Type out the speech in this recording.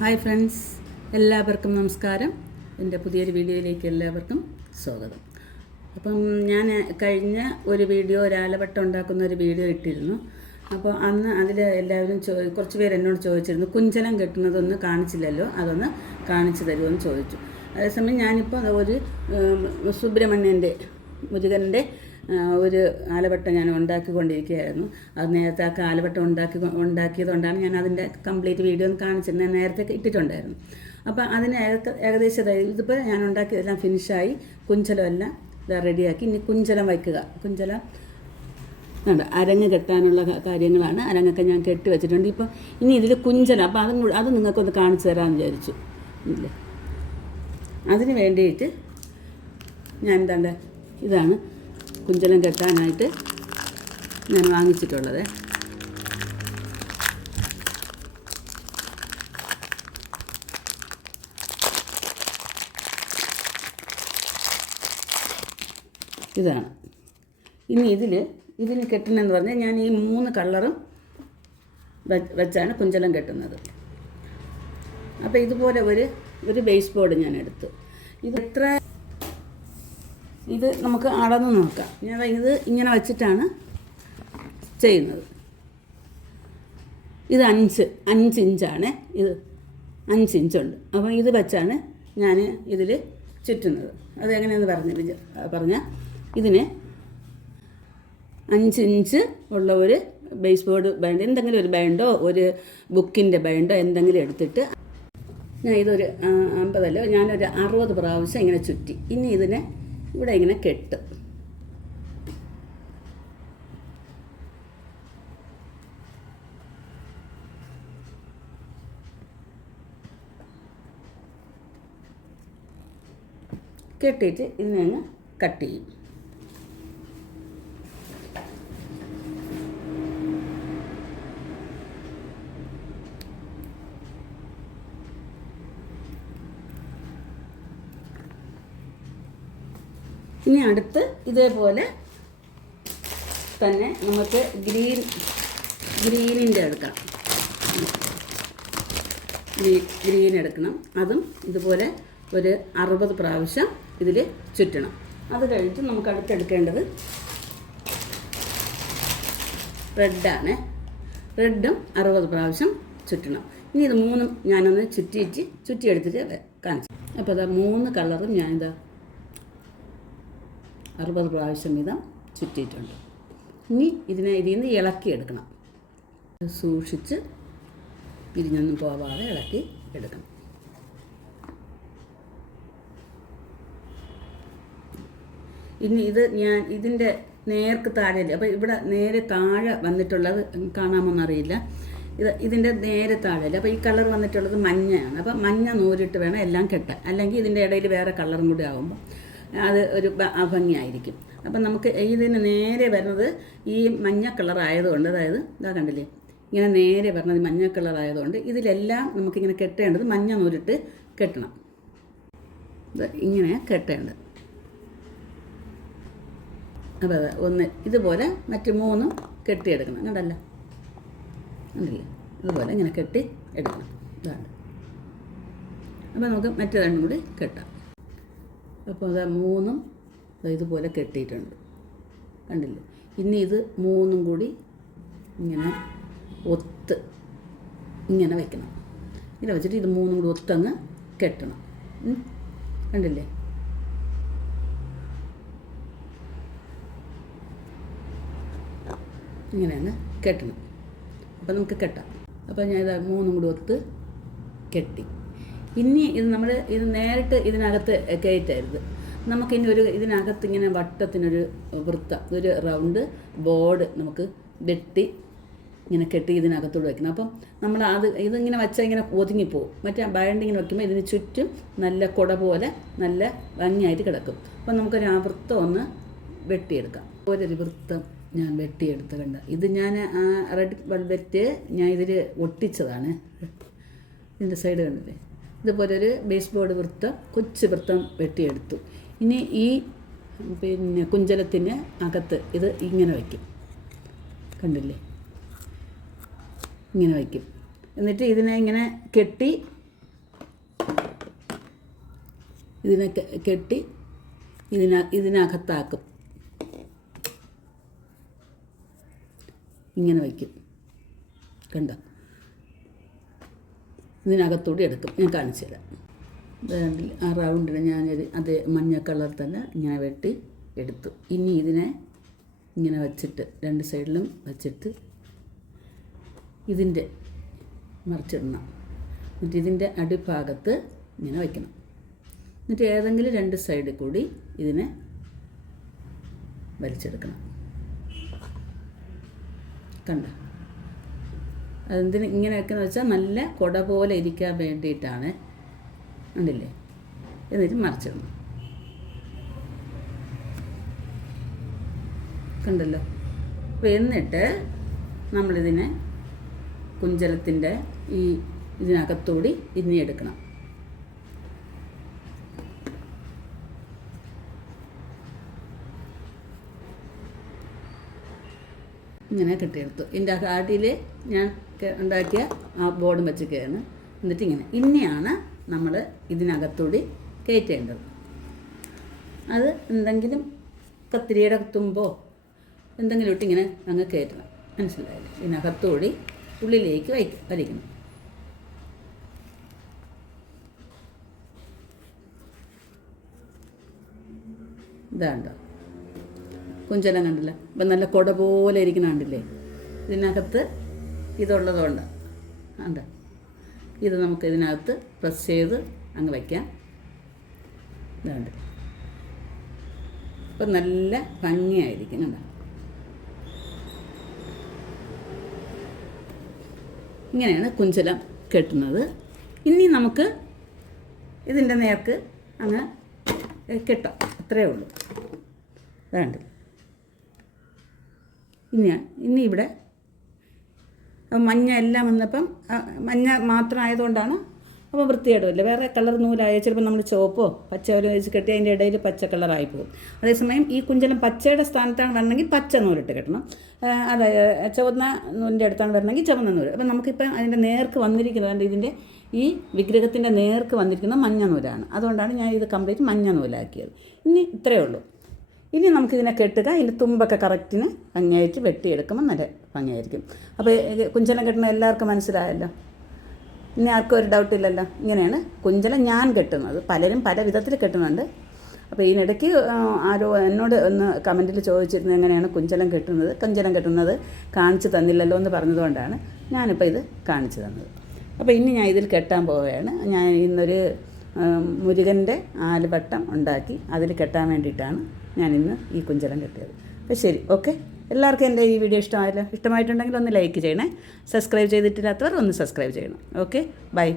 Hi friends, എല്ലാവർക്കും നമസ്കാരം. എൻ്റെ പുതിയൊരു വീഡിയോയിലേക്ക് എല്ലാവർക്കും സ്വാഗതം. അപ്പം ഞാൻ കഴിഞ്ഞ ഒരു വീഡിയോ ഒരാലവട്ടം ഉണ്ടാക്കുന്ന ഒരു വീഡിയോ ഇട്ടിരുന്നു. അപ്പോൾ അന്ന് അതിൽ എല്ലാവരും കുറച്ച് പേര് എന്നോട് ചോദിച്ചിരുന്നു, കുഞ്ചലം കെട്ടുന്നതൊന്ന് കാണിച്ചില്ലല്ലോ, അതൊന്ന് കാണിച്ചു തരുമെന്ന് ചോദിച്ചു. അതേസമയം ഞാനിപ്പോൾ ഒരു സുബ്രഹ്മണ്യൻ്റെ മുരുകൻ്റെ ഒരു ആലവട്ടം ഞാൻ ഉണ്ടാക്കിക്കൊണ്ടിരിക്കുകയായിരുന്നു. അത് നേരത്തെ ആ ആലവട്ടം ഉണ്ടാക്കിയതുകൊണ്ടാണ് ഞാൻ അതിൻ്റെ കംപ്ലീറ്റ് വീഡിയോ ഒന്ന് കാണിച്ചത്. ഞാൻ നേരത്തെ ഇട്ടിട്ടുണ്ടായിരുന്നു. അപ്പോൾ അതിന് ഏകദേശം ഇതിപ്പോൾ ഞാൻ ഉണ്ടാക്കിയതെല്ലാം ഫിനിഷായി, കുഞ്ചലമെല്ലാം ഇതാ റെഡിയാക്കി. ഇനി കുഞ്ചലം വയ്ക്കുക. കുഞ്ചലം അരങ്ങ് കെട്ടാനുള്ള കാര്യങ്ങളാണ്. അരങ്ങൊക്കെ ഞാൻ കെട്ടി വെച്ചിട്ടുണ്ട്. ഇപ്പോൾ ഇനി ഇതിൽ കുഞ്ചലം, അപ്പോൾ അത് നിങ്ങൾക്കൊന്ന് കാണിച്ചു തരാമെന്ന് വിചാരിച്ചു. ഇല്ലേ, അതിന് വേണ്ടിയിട്ട് ഞാൻ ഇതാണ് കുഞ്ചലം കെട്ടാനായിട്ട് ഞാൻ വാങ്ങിച്ചിട്ടുള്ളത്. ഇതാണ്. ഇനി ഇതിന് കെട്ടുന്നതെന്ന് പറഞ്ഞാൽ ഞാൻ ഈ 3 കളറും വെച്ചാണ് കുഞ്ചലം കെട്ടുന്നത്. അപ്പോൾ ഇതുപോലെ ഒരു ബേസ് ബോർഡ് ഞാൻ എടുത്തു. ഇത് നമുക്ക് അളന്ന് നോക്കാം. ഞാൻ ഇത് ഇങ്ങനെ വച്ചിട്ടാണ് ചെയ്യുന്നത്. ഇത് 5 ഇഞ്ചാണ്. ഇത് 5 ഇഞ്ചുണ്ട്. അപ്പോൾ ഇത് വെച്ചാണ് ഞാൻ ഇതിൽ ചുറ്റുന്നത്. അതെങ്ങനെയാണെന്ന് പറഞ്ഞാൽ ഇതിന് 5 ഇഞ്ച് ഉള്ള ഒരു ബേസ് ബോർഡ് ബൈൻഡ്, എന്തെങ്കിലും ഒരു ബൈൻഡോ ഒരു ബുക്കിൻ്റെ ബൈൻഡോ എന്തെങ്കിലും എടുത്തിട്ട് ഞാൻ ഇതൊരു 50 ഞാനൊരു 60 പ്രാവശ്യം ഇങ്ങനെ ചുറ്റി. ഇനി ഇതിനെ ഇവിടെ ഇങ്ങനെ കെട്ടും. കെട്ടിയിട്ട് ഇതിനെ കട്ട് ചെയ്യും. ഇനി അടുത്ത് ഇതേപോലെ തന്നെ നമുക്ക് ഗ്രീനിൻ്റെ എടുക്കാം. ഗ്രീൻ എടുക്കണം. അതും ഇതുപോലെ ഒരു 60 പ്രാവശ്യം ഇതിൽ ചുറ്റണം. അത് കഴിഞ്ഞിട്ട് നമുക്ക് അടുത്തെടുക്കേണ്ടത് റെഡാണ്. റെഡും 60 പ്രാവശ്യം ചുറ്റണം. ഇനി ഇത് 3 ഞാനൊന്ന് ചുറ്റിയെടുത്തിട്ട് കാണിച്ചു. അപ്പോൾ അതാ 3 കളറും ഞാനിതാ 60 പ്രാവശ്യം വീതം ചുറ്റിയിട്ടുണ്ട്. ഇനി ഇതിൽ നിന്ന് ഇളക്കിയെടുക്കണം. സൂക്ഷിച്ച് പിരിഞ്ഞൊന്നും പോവാതെ ഇളക്കി എടുക്കണം. ഇനി ഞാൻ ഇതിൻ്റെ നേർക്ക് താഴെയല്ലേ, അപ്പോൾ ഇവിടെ നേരെ താഴെ വന്നിട്ടുള്ളത് കാണാമോന്നറിയില്ല. ഇതിൻ്റെ നേരെ താഴെയല്ലേ, അപ്പോൾ ഈ കളർ വന്നിട്ടുള്ളത് മഞ്ഞയാണ്. അപ്പോൾ മഞ്ഞ നൂലിട്ട് വേണം എല്ലാം കെട്ടാൻ, അല്ലെങ്കിൽ ഇതിൻ്റെ ഇടയിൽ വേറെ കളറും കൂടി ആകുമ്പോൾ അത് ഒരു അഭംഗിയായിരിക്കും. അപ്പം നമുക്ക് ഇതിന് നേരെ വരുന്നത് ഈ മഞ്ഞ കളറായതുകൊണ്ട്, അതായത് ഇതാ കണ്ടില്ലേ, ഇങ്ങനെ നേരെ വരുന്നത് മഞ്ഞ കളറായതുകൊണ്ട് ഇതിലെല്ലാം നമുക്കിങ്ങനെ കെട്ടേണ്ടത് മഞ്ഞ നൂലിട്ട് കെട്ടണം. ഇത് ഇങ്ങനെ കെട്ടേണ്ടത്. അപ്പോൾ ഒന്ന് ഇതുപോലെ മറ്റ് 3 കെട്ടിയെടുക്കണം. കണ്ടല്ലോ, കണ്ടില്ലേ, ഇതുപോലെ ഇങ്ങനെ കെട്ടി എടുക്കണം. ഇതാണ്. അപ്പോൾ നമുക്ക് മറ്റു 2 കൂടി കെട്ടാം. അപ്പോൾ അത് 3 ഇതുപോലെ കെട്ടിയിട്ടുണ്ട്. കണ്ടില്ലേ. ഇനി ഇത് 3 കൂടി ഇങ്ങനെ ഇങ്ങനെ വെക്കണം. ഇങ്ങനെ വെച്ചിട്ട് ഇത് 3 കൂടി ഒത്തങ്ങ് കെട്ടണം. കണ്ടില്ലേ. ഇങ്ങനെ അങ്ങ് കെട്ടണം. അപ്പോൾ നമുക്ക് കെട്ടാം. അപ്പോൾ ഞാൻ ഇത് 3 കൂടി കെട്ടി. ഇനി ഇത് നേരിട്ട് ഇതിനകത്ത് കയറ്റരുത്. നമുക്കിനി ഇതിനകത്ത് ഇങ്ങനെ വട്ടത്തിനൊരു വൃത്തം, ഒരു റൗണ്ട് ബോർഡ് നമുക്ക് വെട്ടി ഇങ്ങനെ കെട്ടി ഇതിനകത്തോട് വയ്ക്കണം. അപ്പം ഇതിങ്ങനെ വെച്ചാൽ ഇങ്ങനെ ഒതുങ്ങിപ്പോവും. മറ്റേ ബൈൻഡിങ്ങിന് വയ്ക്കുമ്പോൾ ഇതിന് ചുറ്റും നല്ല കുട പോലെ നല്ല ഭംഗിയായിട്ട് കിടക്കും. അപ്പം നമുക്കൊരു ആ വൃത്തം ഒന്ന് വെട്ടിയെടുക്കാം. ഒരു വൃത്തം ഞാൻ വെട്ടിയെടുത്ത് കണ്ട ഇത് ഞാൻ റെഡ് വെൽവെറ്റ് ഞാൻ ഇതിൽ ഒട്ടിച്ചതാണ്. ഇതിൻ്റെ സൈഡ് കണ്ടില്ലേ, ഇതുപോലെ ഒരു ബേസ് ബോർഡ് വൃത്തം, കൊച്ചു വൃത്തം വെട്ടിയെടുത്തു. ഇനി ഈ കുഞ്ചലത്തിന് അകത്ത് ഇത് ഇങ്ങനെ വയ്ക്കും. കണ്ടില്ലേ, ഇങ്ങനെ വയ്ക്കും. എന്നിട്ട് ഇതിനെ ഇങ്ങനെ കെട്ടി ഇതിനെ കെട്ടി ഇതിനകത്താക്കും. ഇങ്ങനെ വയ്ക്കും. കണ്ടോ? ഇതിനകത്തൂടെ എടുക്കും. ഞാൻ കാണിച്ചു തരാം. ആ റൗണ്ടിന് ഞാനൊരു അതേ മഞ്ഞ കളർ തന്നെ ഇങ്ങനെ വെട്ടി എടുത്തു. ഇനി ഇതിനെ ഇങ്ങനെ വച്ചിട്ട് 2 സൈഡിലും വച്ചിട്ട് ഇതിൻ്റെ മറിച്ചിടണം. എന്നിട്ട് ഇതിൻ്റെ അടിഭാഗത്ത് ഇങ്ങനെ വയ്ക്കണം. എന്നിട്ട് ഏതെങ്കിലും 2 സൈഡിൽ കൂടി ഇതിനെ വലിച്ചെടുക്കണം. കണ്ടോ? അതെന്തിന് ഇങ്ങനെ വെക്കുന്നത് വെച്ചാൽ നല്ല കുട പോലെ ഇരിക്കാൻ വേണ്ടിയിട്ടാണ്. ഉണ്ടല്ലേ? എന്നിട്ട് മറിച്ചിടണം. കണ്ടല്ലോ? അപ്പോൾ എന്നിട്ട് നമ്മളിതിനെ കുഞ്ചലത്തിൻ്റെ ഇതിനകത്തൂടി ഇനി എടുക്കണം. ഇങ്ങനെ കെട്ടിയെടുത്തു. ഇതിൻ്റെ അടിയിൽ ഞാൻ ഉണ്ടാക്കിയ ആ ബോർഡും വെച്ചൊക്കെയാണ്. എന്നിട്ട് ഇനിയാണ് നമ്മൾ ഇതിനകത്തൂടി കയറ്റേണ്ടത്. അത് എന്തെങ്കിലും കത്തിരിയുടെ തുമ്പോ എന്തെങ്കിലും ഇട്ട് ഇങ്ങനെ അങ്ങ് കയറ്റണം. മനസ്സിലായില്ലേ? ഇതിനകത്തൂടി ഉള്ളിലേക്ക് വരയ്ക്കണം. ഇതാണ്ടോ കുഞ്ചലം? കണ്ടില്ല? ഇപ്പം നല്ല കുട പോലെ ഇരിക്കുന്ന കണ്ടില്ലേ? ഇതിനകത്ത് ഇതുള്ളതുകൊണ്ട് ഉണ്ട്. ഇത് നമുക്ക് ഇതിനകത്ത് പ്രസ് ചെയ്ത് അങ്ങ് വയ്ക്കാം. ഇതുണ്ട്. ഇപ്പം നല്ല ഭംഗിയായിരിക്കും. കണ്ടോ? ഇങ്ങനെയാണ് കുഞ്ചലം കെട്ടുന്നത്. ഇനി നമുക്ക് ഇതിൻ്റെ നേർക്ക് അങ്ങ് കെട്ടാം. അത്രയേ ഉള്ളൂ. വേണ്ട. ഇനി ഇവിടെ മഞ്ഞ എല്ലാം വന്നപ്പം മഞ്ഞ മാത്രം ആയതുകൊണ്ടാണ് അപ്പോൾ വൃത്തികേടുമില്ല. വേറെ കളർ നൂലായ ചിലപ്പോൾ നമ്മൾ ചുവപ്പോ പച്ച വെച്ച് കെട്ടി അതിൻ്റെ ഇടയിൽ പച്ച കളറായി പോകും. അതേസമയം ഈ കുഞ്ചലം പച്ചയുടെ സ്ഥാനത്താണ് വരണമെങ്കിൽ പച്ച നൂലിട്ട് കെട്ടണം. അതായത് ചുവന്ന നൂലിൻ്റെ അടുത്താണ് വരണമെങ്കിൽ ചുവന്ന നൂല്. അപ്പം നമുക്കിപ്പം അതിൻ്റെ നേർക്ക് വന്നിരിക്കുന്നത് ഇതിൻ്റെ ഈ വിഗ്രഹത്തിൻ്റെ നേർക്ക് വന്നിരിക്കുന്ന മഞ്ഞ നൂലാണ്. അതുകൊണ്ടാണ് ഞാൻ ഇത് കംപ്ലീറ്റ് മഞ്ഞ നൂലാക്കിയത്. ഇനി ഇത്രയേ ഉള്ളൂ. ഇനി നമുക്കിതിനെ കെട്ടുക. ഇതിൻ്റെ തുമ്പൊക്കെ കറക്റ്റിന് ഭംഗിയായിട്ട് വെട്ടിയെടുക്കുമ്പോൾ നല്ല ഭംഗിയായിരിക്കും. അപ്പോൾ കുഞ്ചലം കെട്ടുന്നത് എല്ലാവർക്കും മനസ്സിലായല്ലോ. ഇനി ആർക്കും ഒരു ഡൗട്ടില്ലല്ലോ. ഇങ്ങനെയാണ് കുഞ്ചലം ഞാൻ കെട്ടുന്നത്. പലരും പല വിധത്തിൽ കെട്ടുന്നുണ്ട്. അപ്പോൾ ഇതിനിടയ്ക്ക് ആരോ എന്നോട് ഒന്ന് കമൻറ്റിൽ ചോദിച്ചിരുന്നു എങ്ങനെയാണ് കുഞ്ചലം കെട്ടുന്നത് കാണിച്ചു തന്നില്ലല്ലോ എന്ന് പറഞ്ഞതുകൊണ്ടാണ് ഞാനിപ്പോൾ ഇത് കാണിച്ചു തന്നത്. അപ്പോൾ ഇനി ഞാൻ ഇതിൽ കെട്ടാൻ പോവുകയാണ്. ഞാൻ ഇന്നൊരു മുരുകൻ്റെ ആലുവട്ടം ഉണ്ടാക്കി അതിൽ കെട്ടാൻ വേണ്ടിയിട്ടാണ് ഞാനിന്ന് ഈ കുഞ്ചലം കെട്ടിയത്. അപ്പോൾ ശരി, ഓക്കെ. എല്ലാവർക്കും എൻ്റെ ഈ വീഡിയോ ഇഷ്ടമായിട്ടുണ്ടെങ്കിൽ ഒന്ന് ലൈക്ക് ചെയ്യണേ. സബ്സ്ക്രൈബ് ചെയ്തിട്ടില്ലാത്തവർ ഒന്ന് സബ്സ്ക്രൈബ് ചെയ്യണം. Okay, by.